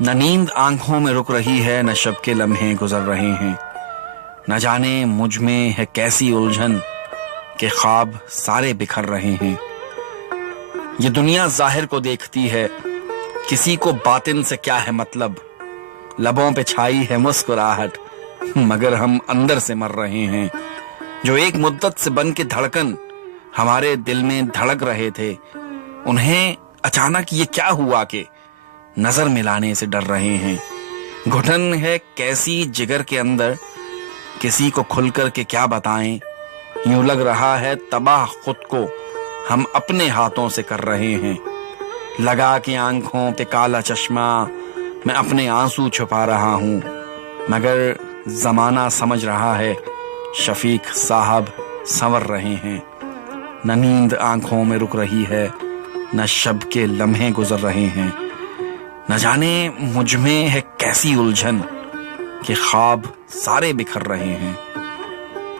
نہ نیند آنکھوں میں رک رہی ہے، نہ شب کے لمحے گزر رہے ہیں، نہ جانے مجھ میں ہے کیسی الجھن کہ خواب سارے بکھر رہے ہیں۔ یہ دنیا ظاہر کو دیکھتی ہے، کسی کو باطن سے کیا ہے مطلب، لبوں پہ چھائی ہے مسکراہٹ مگر ہم اندر سے مر رہے ہیں۔ جو ایک مدت سے بن کے دھڑکن ہمارے دل میں دھڑک رہے تھے، انہیں اچانک یہ کیا ہوا کہ نظر ملانے سے ڈر رہے ہیں۔ گھٹن ہے کیسی جگر کے اندر، کسی کو کھل کر کے کیا بتائیں، یوں لگ رہا ہے تباہ خود کو ہم اپنے ہاتھوں سے کر رہے ہیں۔ لگا کے آنکھوں پہ کالا چشمہ میں اپنے آنسو چھپا رہا ہوں، مگر زمانہ سمجھ رہا ہے شفیق صاحب سنور رہے ہیں۔ نہ نیند آنکھوں میں رک رہی ہے، نہ شب کے لمحے گزر رہے ہیں، نہ جانے مجھ میں ہے کیسی الجھن کہ خواب سارے بکھر رہے ہیں۔